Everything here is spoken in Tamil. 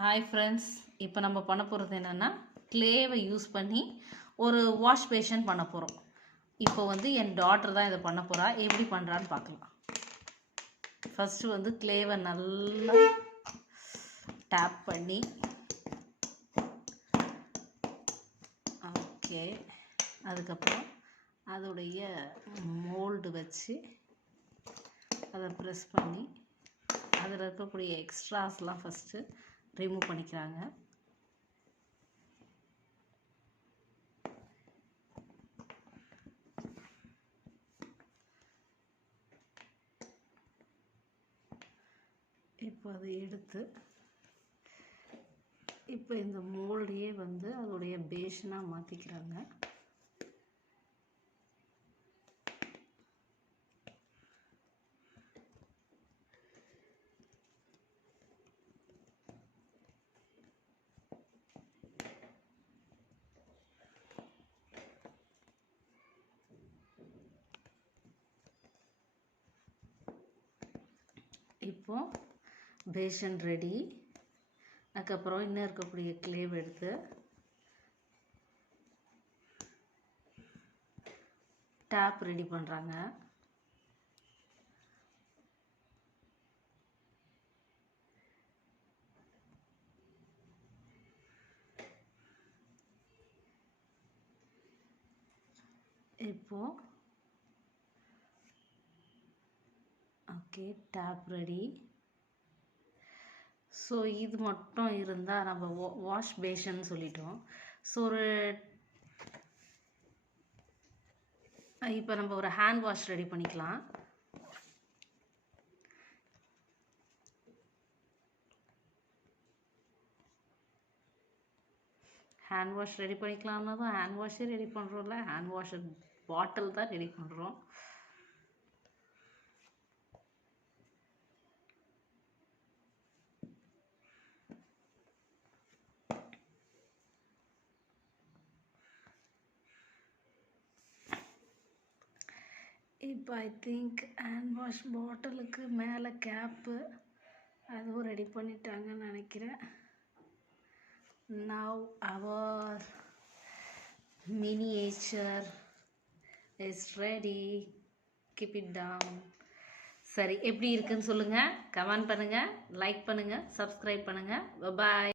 ஹாய் ஃப்ரெண்ட்ஸ், இப்போ நம்ம பண்ண போகிறது என்னென்னா க்ளேவை யூஸ் பண்ணி ஒரு வாஷ் பேஷன் பண்ண போகிறோம். இப்போ என் டாட்டர் தான் இதை பண்ண போகிறா. எப்படி பண்ணுறான்னு பார்க்கலாம். ஃபஸ்ட்டு க்ளேவை நல்லா டேப் பண்ணி ஓகே, அதுக்கப்புறம் அதோடைய மோல்டு வச்சு அதை ப்ரெஸ் பண்ணி அதில் இருக்கக்கூடிய எக்ஸ்ட்ராஸ்லாம் ஃபஸ்ட்டு ரிமூவ் பண்ணிக்கிறாங்க. இப்போ அதை எடுத்து இப்போ இந்த மோல்டையே அதோடைய பேஷனாக மாற்றிக்கிறாங்க. இப்போ பேஷன் ரெடி. அதுக்கப்புறம் இன்னும் இருக்கக்கூடிய க்ளேவ் எடுத்து டேப் ரெடி பண்ணுறாங்க. இப்போ ஓகே, டேப் ரெடி. ஸோ இது மட்டும் இருந்தால் நம்ம வாஷ் பேஷன் சொல்லிட்டோம். ஸோ இப்போ நம்ம ஒரு ஹேண்ட் வாஷ் ரெடி பண்ணிக்கலாம். ஹேண்ட் வாஷ் ரெடி பண்ணிக்கலாம்னா தான் ஹேண்ட் வாஷே ரெடி பண்ணுறோம்ல. ஹேண்ட் வாஷர் பாட்டில் தான் ரெடி பண்ணுறோம். இப்போ ஐ திங்க் ஹேண்ட் வாஷ் பாட்டிலுக்கு மேலே கேப்பு அதுவும் ரெடி பண்ணிட்டாங்கன்னு நினைக்கிறேன். Now our miniature is ready. Keep it down. சரி, எப்படி இருக்குன்னு சொல்லுங்கள், கமெண்ட் பண்ணுங்கள், லைக் பண்ணுங்கள், சப்ஸ்கிரைப் பண்ணுங்கள். பாய்.